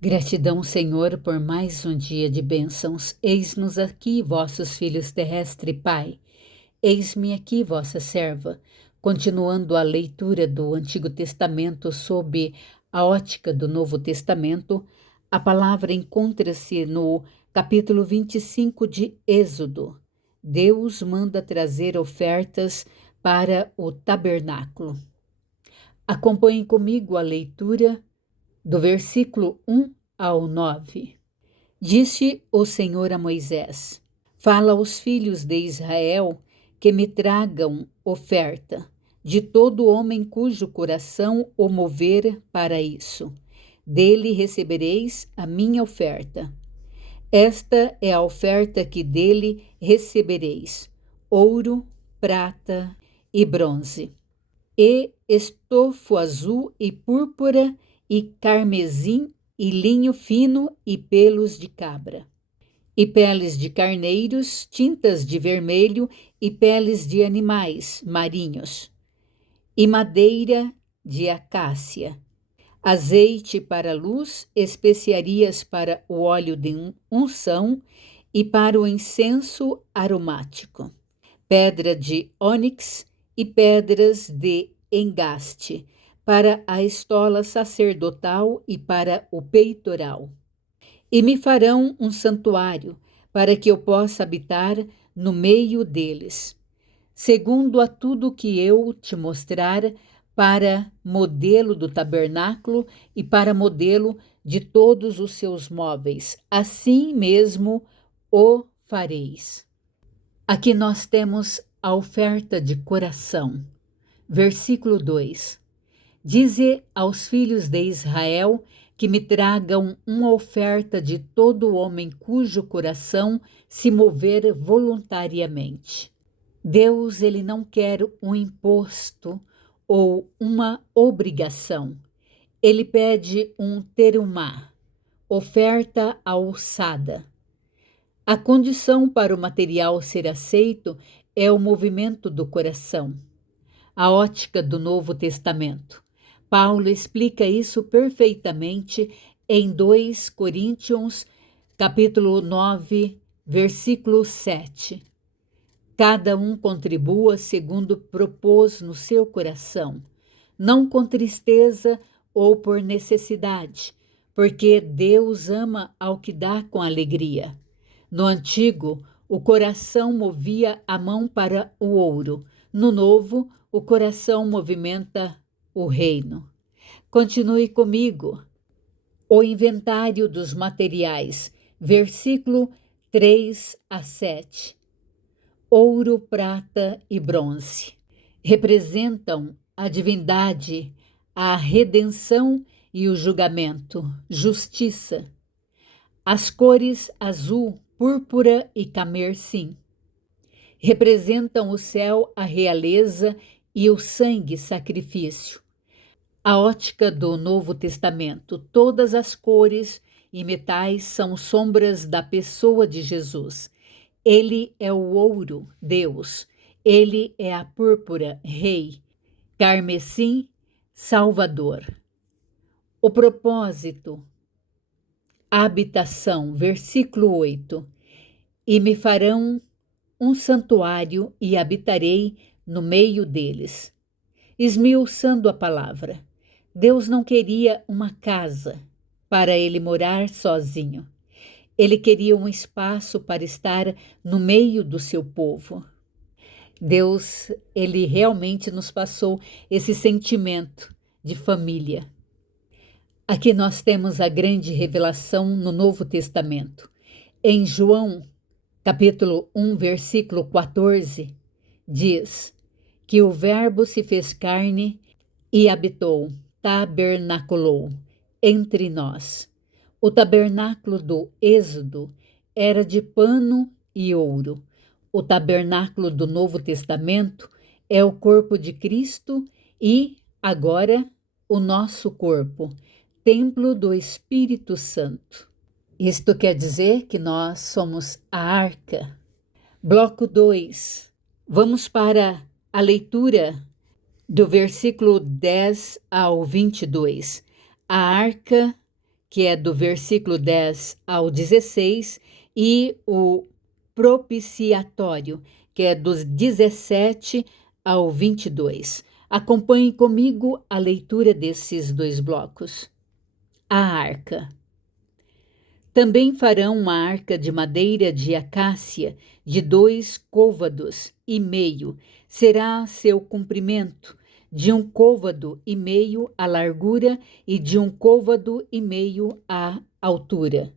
Gratidão, Senhor, por mais um dia de bênçãos. Eis-nos aqui, vossos filhos terrestres, Pai. Eis-me aqui, vossa serva. Continuando a leitura do Antigo Testamento sob a ótica do Novo Testamento, a palavra encontra-se no capítulo 25 de Êxodo. Deus manda trazer ofertas para o tabernáculo. Acompanhem comigo a leitura do versículo 1 ao 9. Disse o Senhor a Moisés: Fala aos filhos de Israel que me tragam oferta, de todo homem cujo coração o mover para isso. Dele recebereis a minha oferta. Esta é a oferta que dele recebereis: ouro, prata e bronze, e estofo azul e púrpura e carmesim e linho fino e pelos de cabra, e peles de carneiros, tintas de vermelho e peles de animais marinhos, e madeira de acácia, azeite para a luz, especiarias para o óleo de unção e para o incenso aromático, pedra de ônix e pedras de engaste, para a estola sacerdotal e para o peitoral. E me farão um santuário, para que eu possa habitar no meio deles, segundo a tudo que eu te mostrar, para modelo do tabernáculo e para modelo de todos os seus móveis. Assim mesmo o fareis. Aqui nós temos a oferta de coração. Versículo 2. Dize aos filhos de Israel que me tragam uma oferta de todo homem cujo coração se mover voluntariamente. Deus, ele não quer um imposto ou uma obrigação. Ele pede um terumá, oferta alçada. A condição para o material ser aceito é o movimento do coração. A ótica do Novo Testamento. Paulo explica isso perfeitamente em 2 Coríntios, capítulo 9, versículo 7. Cada um contribua segundo propôs no seu coração, não com tristeza ou por necessidade, porque Deus ama ao que dá com alegria. No antigo, o coração movia a mão para o ouro. No novo, o coração movimenta o reino. Continue comigo. O inventário dos materiais, versículo 3 a 7. Ouro, prata e bronze representam a divindade, a redenção e o julgamento, justiça. As cores azul, púrpura e carmesim representam o céu, a realeza e o sangue, sacrifício. A ótica do Novo Testamento, todas as cores e metais são sombras da pessoa de Jesus. Ele é o ouro, Deus. Ele é a púrpura, Rei. Carmesim, Salvador. O propósito, a habitação, versículo 8. E me farão um santuário e habitarei no meio deles. Esmiuçando a palavra, Deus não queria uma casa para ele morar sozinho. Ele queria um espaço para estar no meio do seu povo. Deus, ele realmente nos passou esse sentimento de família. Aqui nós temos a grande revelação no Novo Testamento. Em João, capítulo 1, versículo 14, diz que o Verbo se fez carne e habitou, tabernaculou entre nós. O tabernáculo do Êxodo era de pano e ouro. O tabernáculo do Novo Testamento é o corpo de Cristo e, agora, o nosso corpo, templo do Espírito Santo. Isto quer dizer que nós somos a arca. Bloco 2. Vamos para a leitura do versículo 10 ao 22. A arca que é do versículo 10 ao 16, e o propiciatório, que é dos 17 ao 22. Acompanhe comigo a leitura desses dois blocos. A arca. Também farão uma arca de madeira de acácia, de 2 côvados e meio. Será seu comprimento, de 1 côvado e meio a largura e de 1 côvado e meio a altura.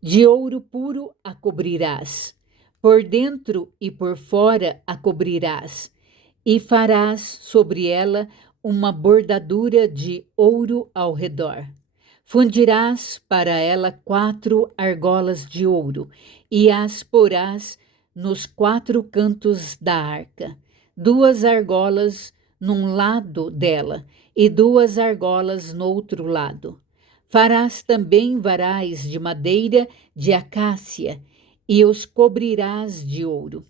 De ouro puro a cobrirás, por dentro e por fora a cobrirás, e farás sobre ela uma bordadura de ouro ao redor. Fundirás para ela 4 argolas de ouro, e as porás nos 4 cantos da arca, 2 argolas num lado dela, e 2 argolas no outro lado. Farás também varais de madeira de acácia, e os cobrirás de ouro.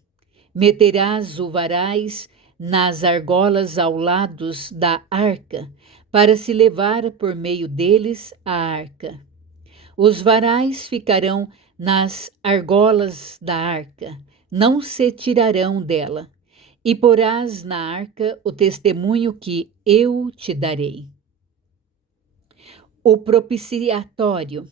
Meterás o varais nas argolas ao lados da arca, para se levar por meio deles a arca. Os varais ficarão nas argolas da arca, não se tirarão dela, e porás na arca o testemunho que eu te darei. O propiciatório.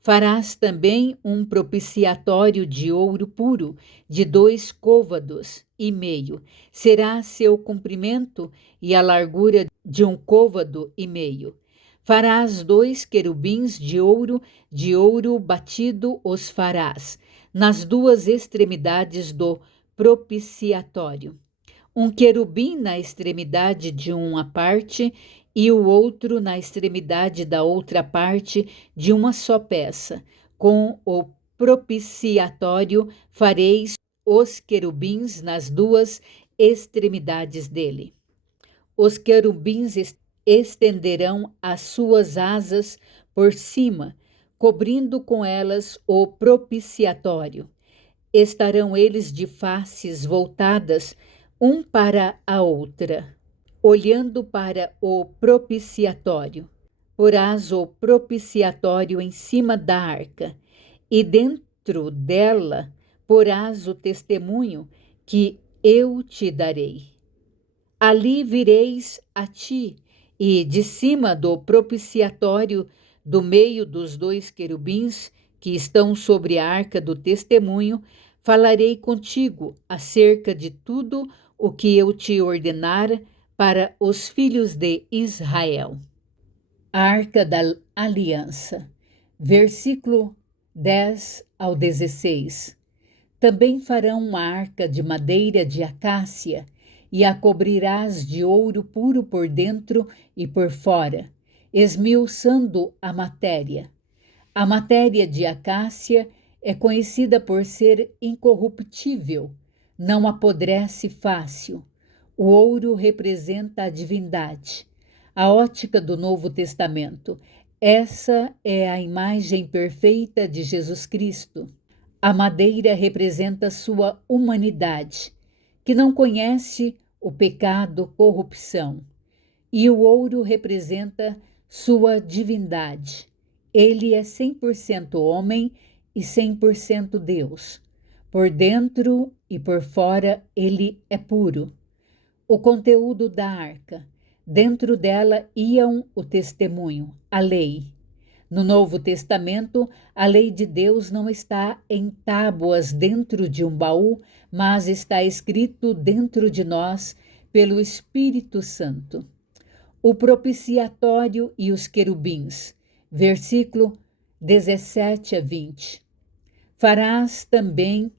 Farás também um propiciatório de ouro puro, de 2 côvados e meio. Será seu comprimento e a largura de 1 côvado e meio. Farás 2 querubins de ouro batido os farás, nas 2 extremidades do propiciatório. Um querubim na extremidade de uma parte e o outro na extremidade da outra parte de uma só peça. Com o propiciatório fareis os querubins nas 2 extremidades dele. Os querubins estenderão as suas asas por cima, cobrindo com elas o propiciatório. Estarão eles de faces voltadas um para a outra, olhando para o propiciatório. Porás o propiciatório em cima da arca, e dentro dela porás o testemunho que eu te darei. Ali vireis a ti, e de cima do propiciatório, do meio dos 2 querubins que estão sobre a arca do testemunho, falarei contigo acerca de tudo o que eu te ordenar para os filhos de Israel. A Arca da Aliança, versículo 10 ao 16. Também farão uma arca de madeira de acácia, e a cobrirás de ouro puro por dentro e por fora, esmiuçando a matéria. A matéria de acácia é conhecida por ser incorruptível, não apodrece fácil. O ouro representa a divindade. A ótica do Novo Testamento. Essa é a imagem perfeita de Jesus Cristo. A madeira representa sua humanidade, que não conhece o pecado, corrupção. E o ouro representa sua divindade. Ele é 100% homem e 100% Deus. Por dentro e por fora, ele é puro. O conteúdo da arca. Dentro dela iam o testemunho, a lei. No Novo Testamento, a lei de Deus não está em tábuas dentro de um baú, mas está escrito dentro de nós pelo Espírito Santo. O propiciatório e os querubins, versículo 17 a 20. Farás também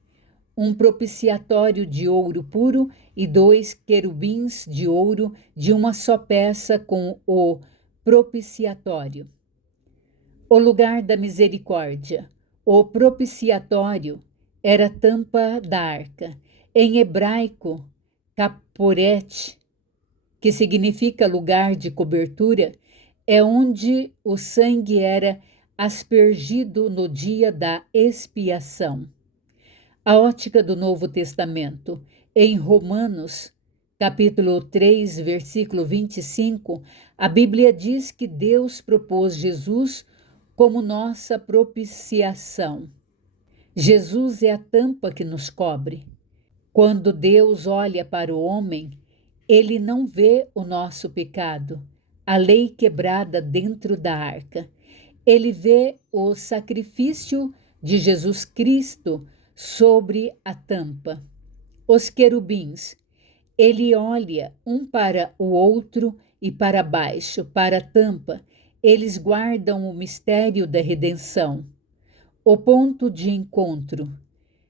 um propiciatório de ouro puro e 2 querubins de ouro de uma só peça com o propiciatório. O lugar da misericórdia. O propiciatório era a tampa da arca. Em hebraico, caporet, que significa lugar de cobertura, é onde o sangue era aspergido no dia da expiação. A ótica do Novo Testamento. Em Romanos, capítulo 3, versículo 25, a Bíblia diz que Deus propôs Jesus como nossa propiciação. Jesus é a tampa que nos cobre. Quando Deus olha para o homem, ele não vê o nosso pecado, a lei quebrada dentro da arca. Ele vê o sacrifício de Jesus Cristo sobre a tampa. Os querubins, ele olha um para o outro e para baixo, para a tampa. Eles guardam o mistério da redenção. O ponto de encontro,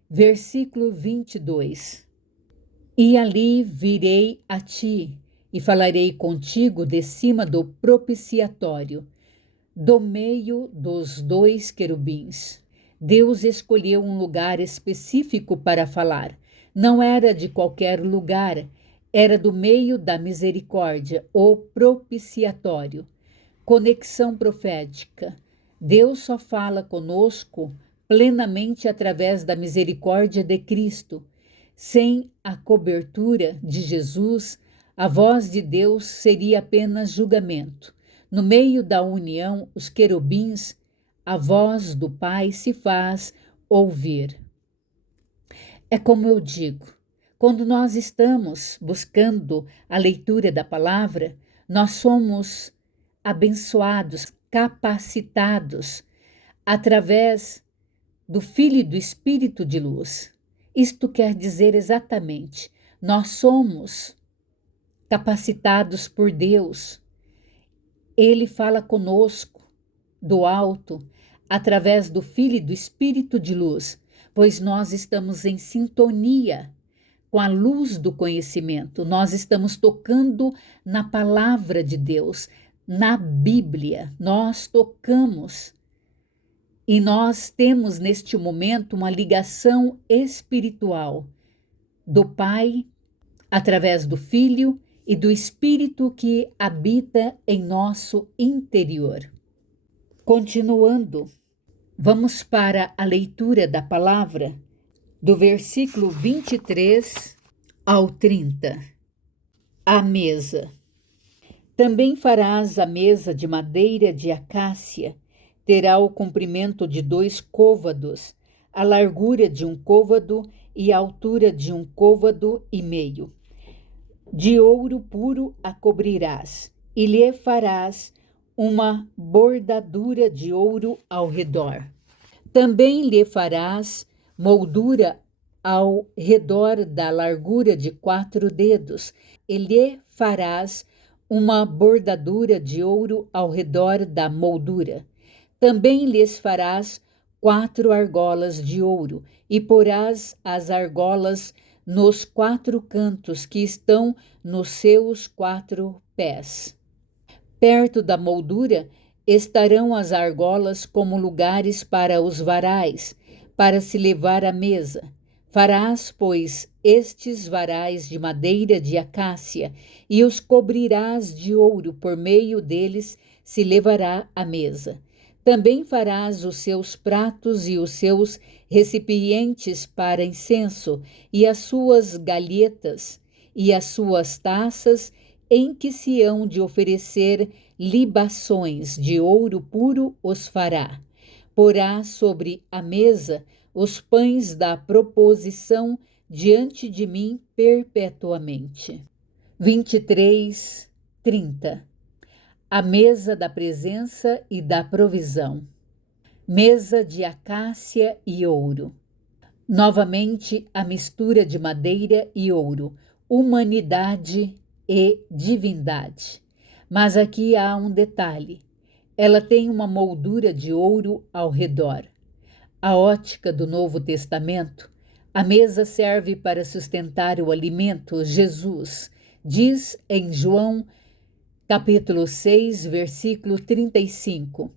versículo 22. E ali virei a ti e falarei contigo de cima do propiciatório, do meio dos dois querubins. Deus escolheu um lugar específico para falar. Não era de qualquer lugar, era do meio da misericórdia, o propiciatório. Conexão profética. Deus só fala conosco plenamente através da misericórdia de Cristo. Sem a cobertura de Jesus, a voz de Deus seria apenas julgamento. No meio da união, os querubins, a voz do Pai se faz ouvir. É como eu digo, quando nós estamos buscando a leitura da palavra, nós somos abençoados, capacitados através do Filho e do Espírito de luz. Isto quer dizer exatamente, nós somos capacitados por Deus. Ele fala conosco do alto, através do Filho e do Espírito de luz, pois nós estamos em sintonia com a luz do conhecimento. Nós estamos tocando na palavra de Deus, na Bíblia. Nós tocamos e nós temos neste momento uma ligação espiritual do Pai, através do Filho e do Espírito que habita em nosso interior. Continuando, vamos para a leitura da palavra do versículo 23 ao 30. A mesa. Também farás a mesa de madeira de acácia. Terá o comprimento de 2 côvados, a largura de 1 côvado e a altura de 1 côvado e meio. De ouro puro a cobrirás, e lhe farás uma bordadura de ouro ao redor. Também lhe farás moldura ao redor da largura de 4 dedos, e lhe farás uma bordadura de ouro ao redor da moldura. Também lhes farás 4 argolas de ouro, e porás as argolas nos 4 cantos que estão nos seus 4 pés. Perto da moldura estarão as argolas como lugares para os varais, para se levar à mesa. Farás, pois, estes varais de madeira de acácia, e os cobrirás de ouro, por meio deles se levará à mesa. Também farás os seus pratos e os seus recipientes para incenso, e as suas galhetas, e as suas taças, em que se hão de oferecer libações de ouro puro os fará. Porá sobre a mesa os pães da proposição diante de mim perpetuamente. 23, 30. A mesa da presença e da provisão. Mesa de acácia e ouro. Novamente a mistura de madeira e ouro, humanidade e divindade. Mas aqui há um detalhe. Ela tem uma moldura de ouro ao redor. A ótica do Novo Testamento, a mesa serve para sustentar o alimento. Jesus diz em João capítulo 6, versículo 35,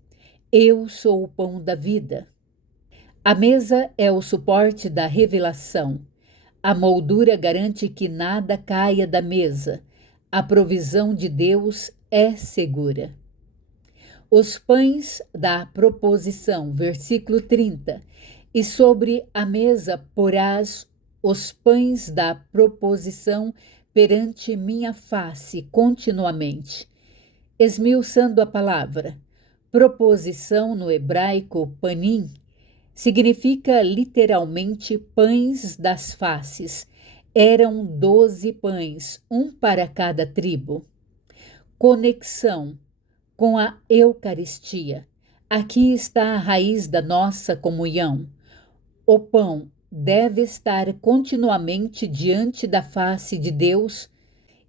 eu sou o pão da vida. A mesa é o suporte da revelação. A moldura garante que nada caia da mesa. A provisão de Deus é segura. Os pães da proposição, versículo 30, e sobre a mesa porás os pães da proposição perante minha face continuamente. Esmiuçando a palavra, Proposição no hebraico panim significa literalmente pães das faces. Eram 12 pães, um para cada tribo. Conexão com a Eucaristia. Aqui está a raiz da nossa comunhão. O pão deve estar continuamente diante da face de Deus,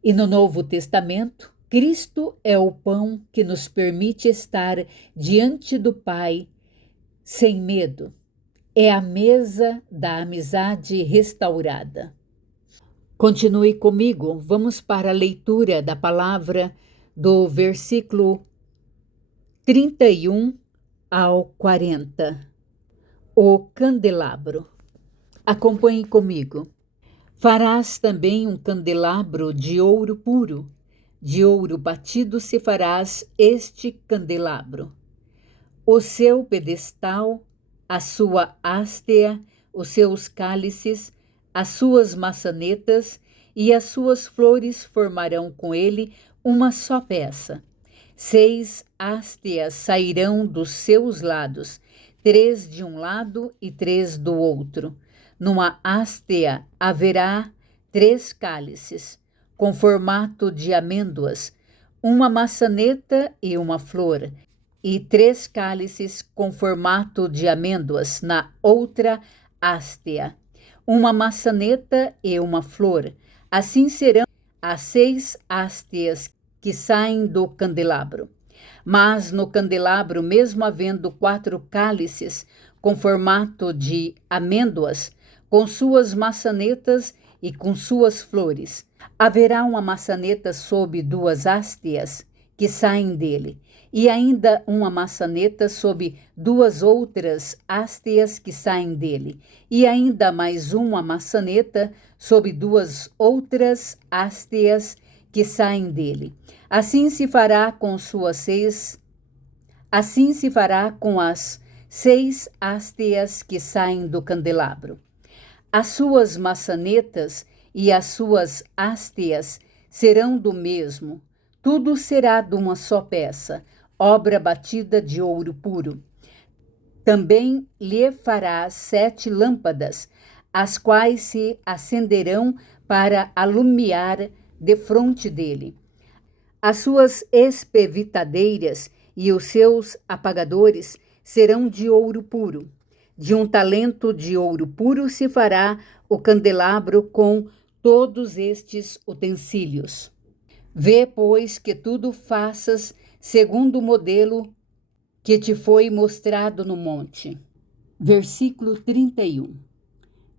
e no Novo Testamento, Cristo é o pão que nos permite estar diante do Pai sem medo. É a mesa da amizade restaurada. Continue comigo, vamos para a leitura da palavra do versículo 31 ao 40. O candelabro. Acompanhe comigo. Farás também um candelabro de ouro puro. De ouro batido se farás este candelabro. O seu pedestal, a sua hasteia, os seus cálices, as suas maçanetas e as suas flores formarão com ele uma só peça. 6 hastes sairão dos seus lados, 3 de um lado e 3 do outro. Numa hastea haverá 3 cálices, com formato de amêndoas, uma maçaneta e uma flor, e 3 cálices com formato de amêndoas na outra hastea, uma maçaneta e uma flor. Assim serão as 6 hastes que saem do candelabro. Mas no candelabro, mesmo havendo 4 cálices com formato de amêndoas, com suas maçanetas e com suas flores, haverá uma maçaneta sob 2 hastes que saem dele, e ainda uma maçaneta sob 2 outras hastes que saem dele, e ainda mais uma maçaneta sob 2 outras hastes que saem dele. Assim se fará com as 6 hastes que saem do candelabro. As suas maçanetas e as suas hastes serão do mesmo. Tudo será de uma só peça, obra batida de ouro puro. Também lhe farás 7 lâmpadas, as quais se acenderão para alumiar defronte dele. As suas espevitadeiras e os seus apagadores serão de ouro puro. De um talento de ouro puro se fará o candelabro com todos estes utensílios. Vê, pois, que tudo faças segundo o modelo que te foi mostrado no monte. Versículo 31.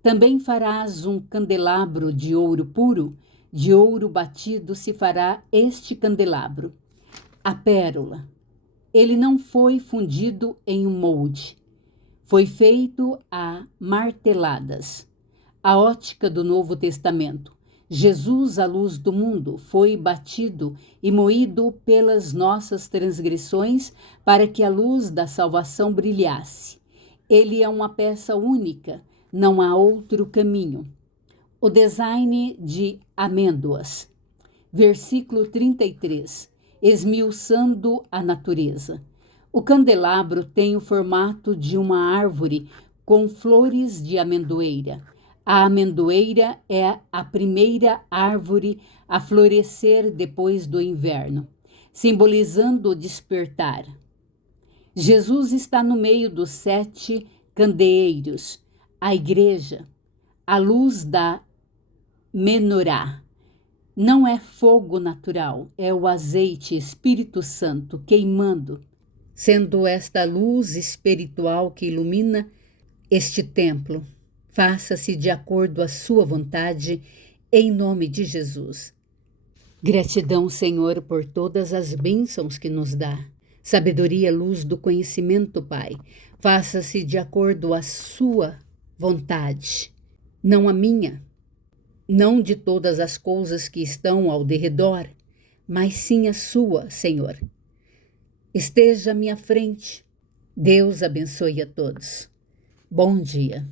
Também farás um candelabro de ouro puro, de ouro batido se fará este candelabro. A pérola. Ele não foi fundido em um molde. Foi feito a marteladas. A ótica do Novo Testamento. Jesus, a luz do mundo, foi batido e moído pelas nossas transgressões para que a luz da salvação brilhasse. Ele é uma peça única, não há outro caminho. O design de amêndoas. Versículo 33. Esmiuçando a natureza. O candelabro tem o formato de uma árvore com flores de amendoeira. A amendoeira é a primeira árvore a florescer depois do inverno, simbolizando o despertar. Jesus está no meio dos 7 candeeiros, a igreja, a luz da menorá. Não é fogo natural, é o azeite Espírito Santo queimando, sendo esta luz espiritual que ilumina este templo. Faça-se de acordo à sua vontade, em nome de Jesus. Gratidão, Senhor, por todas as bênçãos que nos dá. Sabedoria, luz do conhecimento, Pai. Faça-se de acordo à sua vontade, não a minha. Não de todas as coisas que estão ao derredor, mas sim a sua, Senhor. Esteja à minha frente. Deus abençoe a todos. Bom dia.